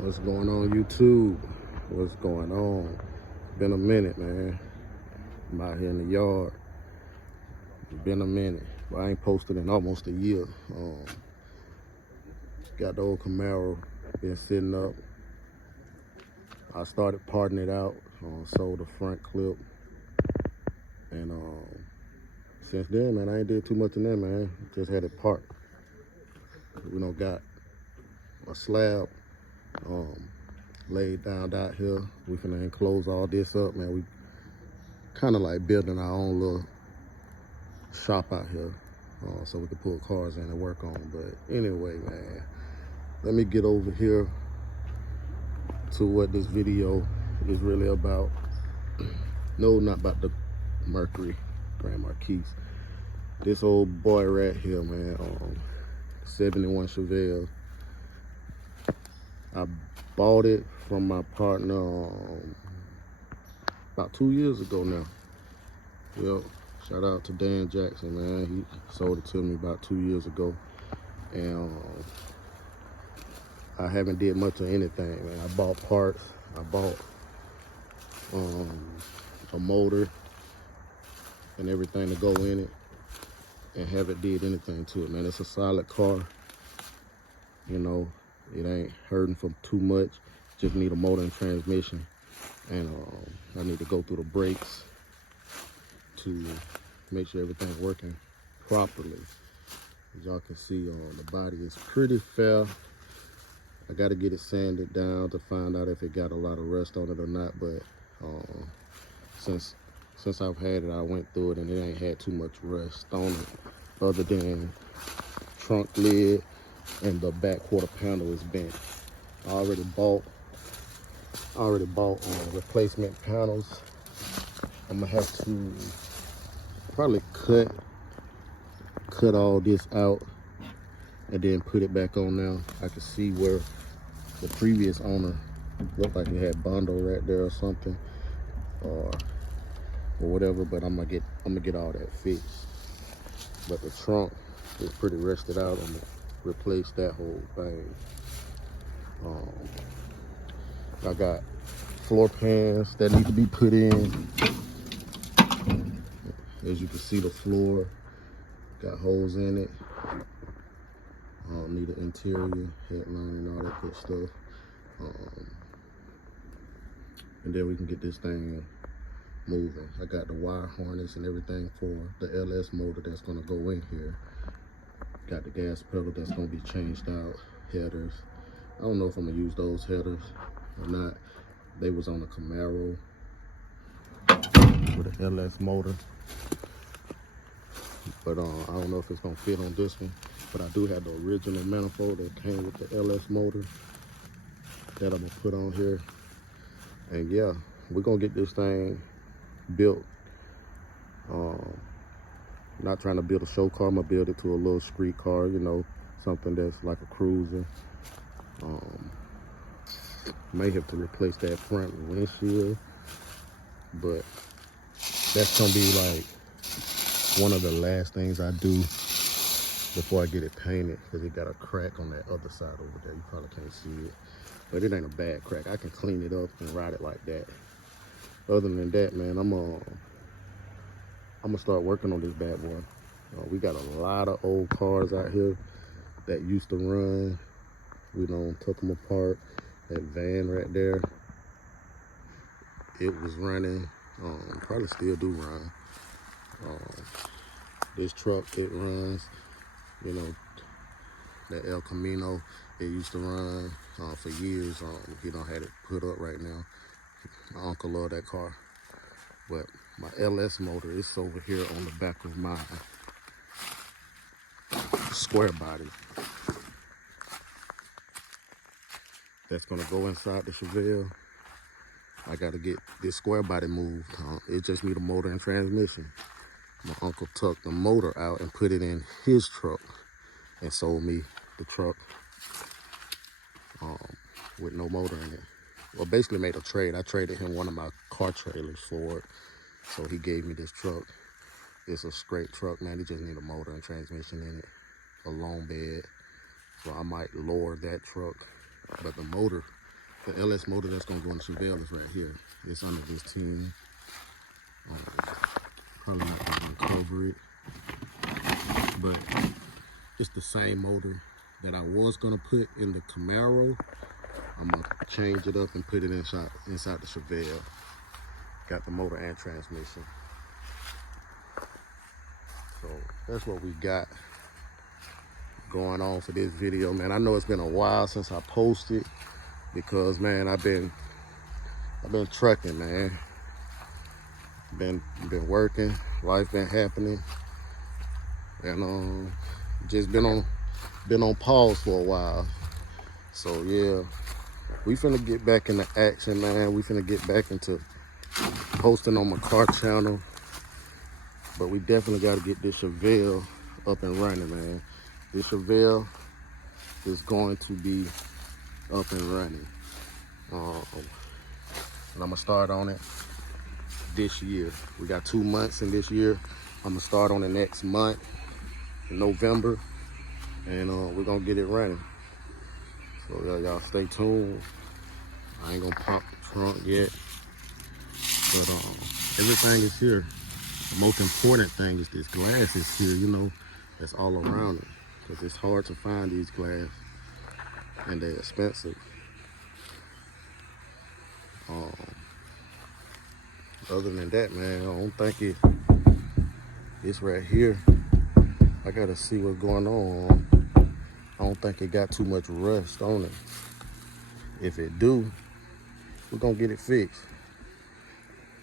What's going on, YouTube? What's going on? Been a minute, man. I'm out here in the yard. It's been a minute, but I ain't posted in almost a year. Got the old Camaro, been sitting up. I started parting it out, sold the front clip, and since then, man, I ain't did too much in there, man. Just had it parked. We don't got a slab laid down out here. We finna enclose all this up, man. We kind of like building our own little shop out here, so we can put cars in and work on them. But anyway, man, let me get over here to what this video is really about. No, not about the Mercury Grand Marquis. This old boy right here, man, 71 Chevelle. I bought it from my partner about 2 years ago now. Yep. Shout out to Dan Jackson, man. He sold it to me about 2 years ago. And I haven't did much of anything, man. I bought parts. I bought a motor and everything to go in it, and haven't did anything to it, man. It's a solid car. You know, it ain't hurting for too much. Just need a motor and transmission. And I need to go through the brakes to make sure everything's working properly. As y'all can see, the body is pretty fair. I got to get it sanded down to find out if it got a lot of rust on it or not. But since I've had it, I went through it and it ain't had too much rust on it, other than trunk lid and the back quarter panel is bent. I already bought replacement panels. I'm gonna have to probably cut all this out and then put it back on now. I can see where the previous owner looked like he had Bondo right there or something, or whatever, but I'm gonna get all that fixed. But the trunk is pretty rusted out. I'm gonna replace that whole thing. I got floor pans that need to be put in. As you can see, the floor got holes in it. Need an interior, headline, and all that good stuff. And then we can get this thing moving. I got the wire harness and everything for the LS motor that's gonna go in here. Got the gas pedal that's gonna be changed out. Headers. I don't know if I'm gonna use those headers or not. They was on the Camaro with an LS motor, but I don't know if it's gonna fit on this one. But I do have the original manifold that came with the LS motor that I'm gonna put on here. And yeah, we're gonna get this thing built. Not trying to build a show car. I'm gonna build it to a little street car, you know, something that's like a cruiser. May have to replace that front windshield, but that's gonna be like one of the last things I do before I get it painted, because it got a crack on that other side over there. You probably can't see it, but it ain't a bad crack. I can clean it up and ride it like that. Other than that, man, I'm gonna start working on this bad boy. We got a lot of old cars out here that used to run. We don't took them apart. That van right there, it was running. Probably still do run. This truck, it runs. You know, that El Camino, it used to run for years. He don't have it put up right now. My uncle loved that car. But my LS motor is over here on the back of my square body. That's gonna go inside the Chevelle. I gotta get this square body moved. It just need a motor and transmission. My uncle took the motor out and put it in his truck and sold me the truck with no motor in it. Well, basically made a trade. I traded him one of my car trailers for it. So he gave me this truck. It's a straight truck, man. It just need a motor and transmission in it, a long bed. So I might lower that truck, but the motor the LS motor that's gonna go in the Chevelle is right here. It's under this team. Probably not gonna cover it, but it's the same motor that I was gonna put in the Camaro. I'm gonna change it up and put it inside the Chevelle. Got the motor and transmission. So that's what we got going on for this video, man. I know it's been a while since I posted because, man, I've been trucking, man. Been working, life been happening, and just been on pause for a while. So yeah, we finna get back into action, man. We finna get back into posting on my car channel, but we definitely got to get this Chevelle up and running, man. This Chevelle is going to be up and running, and I'm gonna start on it this year. We got 2 months in this year. I'm gonna start on the next month in November, and we're gonna get it running. So y'all stay tuned. I ain't gonna pop the trunk yet, but everything is here. The most important thing is this glass is here, you know, that's all around it, because it's hard to find these glass and they're expensive. Other than that, man, I don't think it's right here. I gotta see what's going on. I don't think it got too much rust on it. If it do, we're gonna get it fixed.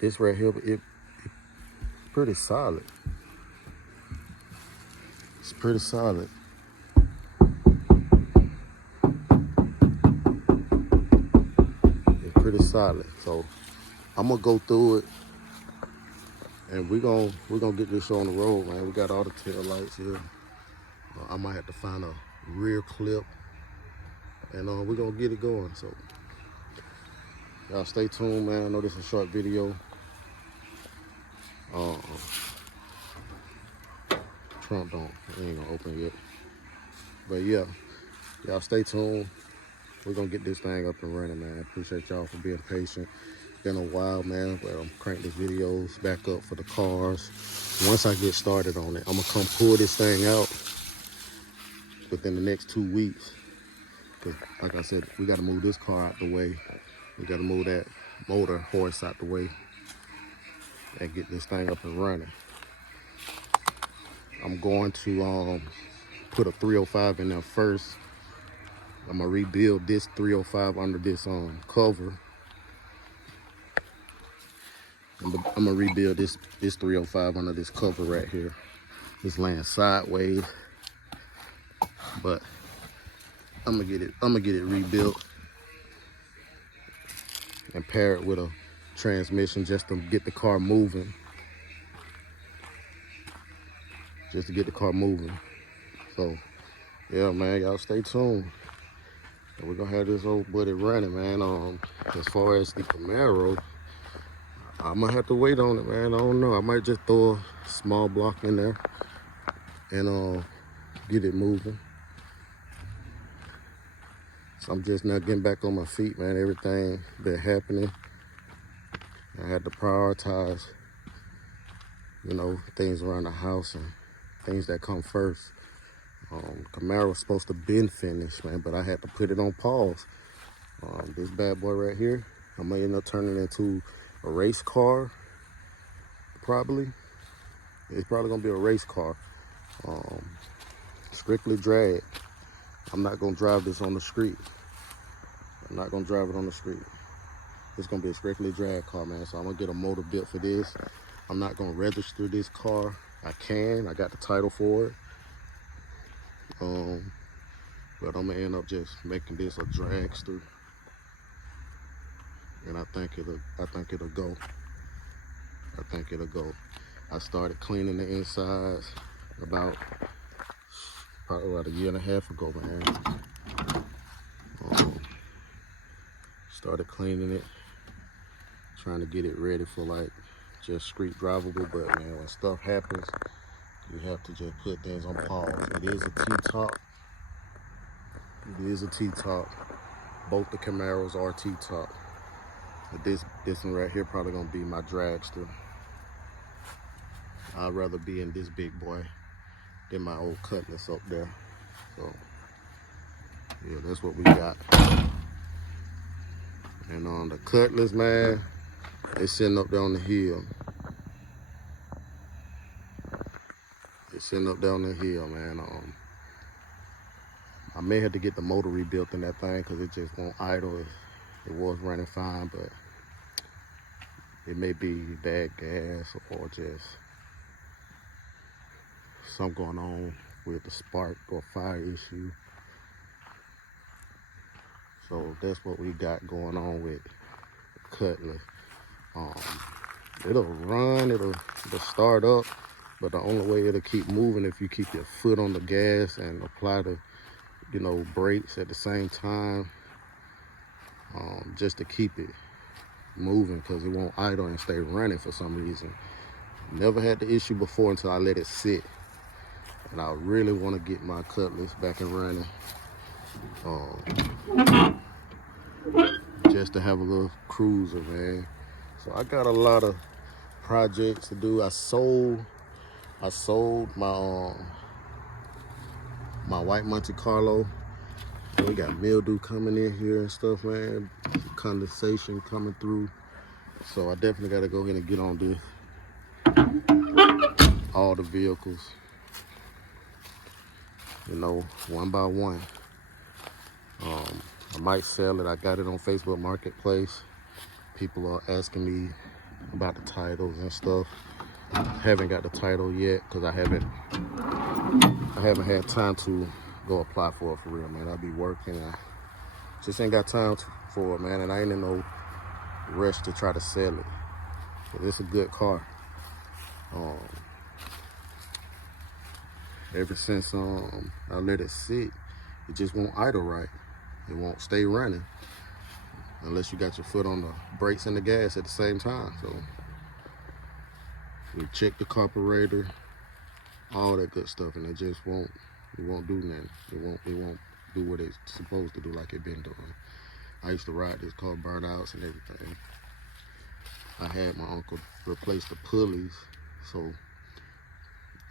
This right here, it's pretty solid. It's pretty solid. It's pretty solid. So I'm gonna go through it, and we're gonna get this on the road, man. We got all the tail lights here. I might have to find a rear clip, and we're gonna get it going. So y'all stay tuned, man. I know this is a short video. Trump ain't gonna open yet, but yeah, y'all stay tuned. We're gonna get this thing up and running, man. Appreciate y'all for being patient. Been a while, man, but I'm cranking these videos back up for the cars. Once I get started on it, I'm gonna come pull this thing out within the next 2 weeks. Cause like I said, we gotta move this car out the way. We gotta move that motor hoist out the way and get this thing up and running. I'm going to put a 305 in there first. I'm gonna rebuild this 305 under this cover. I'm gonna rebuild this 305 under this cover right here. It's laying sideways, but I'm gonna get it rebuilt and pair it with a transmission just to get the car moving. So yeah, man, y'all stay tuned. We're gonna have this old buddy running, man. As far as the Camaro, I'm gonna have to wait on it, man. I don't know. I might just throw a small block in there and get it moving. So I'm just now getting back on my feet, man. Everything been happening. I had to prioritize, you know, things around the house and things that come first. Camaro's supposed to been finished, man, but I had to put it on pause. This bad boy right here, I might end up turning it into a race car, probably. It's probably gonna be a race car. Strictly drag. I'm not gonna drive this on the street. I'm not gonna drive it on the street. It's gonna be a strictly drag car, man. So I'm gonna get a motor built for this. I'm not gonna register this car. I got the title for it. But I'm gonna end up just making this a dragster. And I think it'll go. I started cleaning the insides probably about a year and a half ago, man. Started cleaning it, trying to get it ready for like just street drivable. But man, when stuff happens, you have to just put things on pause. It is a T-top. Both the Camaros RT top. But this one right here probably gonna be my dragster. I'd rather be in this big boy than my old Cutlass up there. So yeah, that's what we got. And on the Cutlass, man, it's sitting up there on the hill. It's sitting up there on the hill, man. I may have to get the motor rebuilt in that thing because it just won't idle. It was running fine, but it may be bad gas or just something going on with the spark or fire issue. So that's what we got going on with Cutlass. It'll run, it'll start up, but the only way it'll keep moving if you keep your foot on the gas and apply the, brakes at the same time, just to keep it moving, because it won't idle and stay running for some reason. Never had the issue before until I let it sit, and I really want to get my Cutlass back and running, just to have a little cruiser, man. So I got a lot of projects to do. I sold my my white Monte Carlo. We got mildew coming in here and stuff, man. Condensation coming through. So I definitely got to go ahead and get on this. All the vehicles, one by one. I might sell it. I got it on Facebook Marketplace. People are asking me about the titles and stuff. Haven't got the title yet because I haven't had time to go apply for it for real, man. I'll be working. I just ain't got time for it, man. And I ain't in no rush to try to sell it. But it's a good car. Ever since I let it sit, it just won't idle right. It won't stay running unless you got your foot on the brakes and the gas at the same time. So we check the carburetor, all that good stuff, and it just won't do nothing. It won't do what it's supposed to do like it been doing. I used to ride this car, burnouts and everything. I had my uncle replace the pulleys, so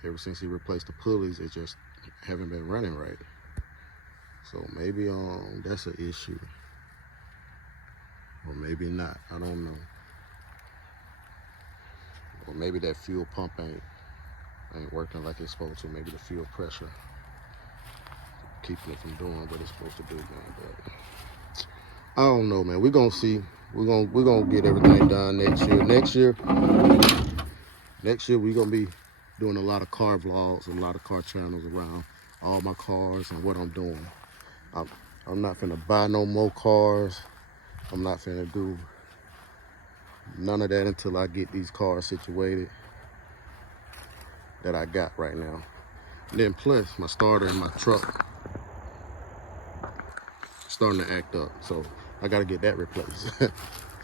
ever since he replaced the pulleys, it just haven't been running right. So maybe that's an issue, or maybe not. I don't know. Or maybe that fuel pump ain't working like it's supposed to. Maybe the fuel pressure keeping it from doing what it's supposed to do, man. But I don't know, man. We're gonna see. We're gonna get everything done next year. Next year we're gonna be doing a lot of car vlogs and a lot of car channels around all my cars and what I'm doing. I'm not finna buy no more cars. I'm not finna do none of that until I get these cars situated that I got right now. And then plus my starter in my truck starting to act up, so I gotta get that replaced.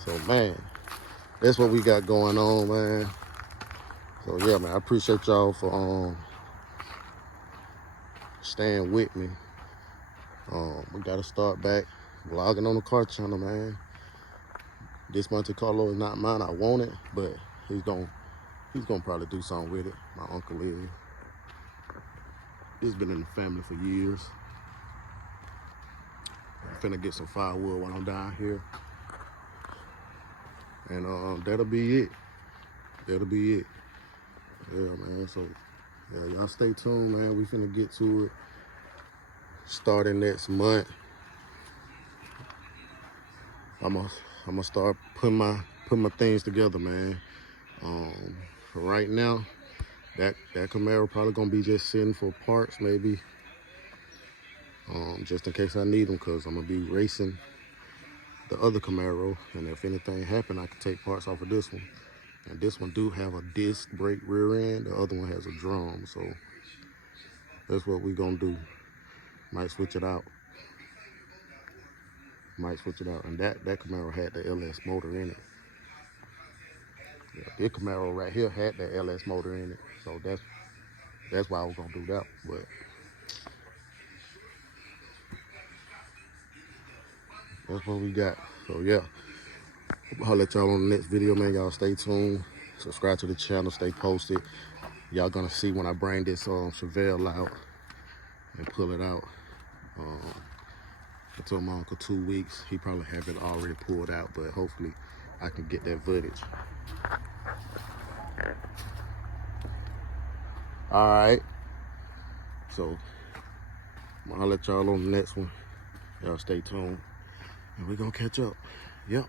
So man, that's what we got going on, man. So yeah, man, I appreciate y'all for staying with me. We gotta start back vlogging on the car channel, man. This Monte Carlo is not mine. I want it, but he's gonna probably do something with it. My uncle is. He's been in the family for years. I'm finna get some firewood while I'm down here, and that'll be it. That'll be it. Yeah, man. So yeah, y'all stay tuned, man. We finna get to it starting next month. I'm gonna start putting my things together, man. For right now, that Camaro probably gonna be just sitting for parts, maybe, just in case I need them, cause I'm gonna be racing the other Camaro, and if anything happen, I can take parts off of this one. And this one do have a disc brake rear end. The other one has a drum, so that's what we gonna do. Might switch it out. And that Camaro had the LS motor in it. Yeah, this Camaro right here had the LS motor in it, so that's why I was gonna do that. But that's what we got. So yeah, I'll let y'all on the next video, man. Y'all stay tuned. Subscribe to the channel. Stay posted. Y'all gonna see when I bring this Chevelle out and pull it out. I told my uncle 2 weeks. He probably have it already pulled out, but hopefully I can get that footage. All right. So I'll let y'all on the next one. Y'all stay tuned, and we're gonna catch up. Yep.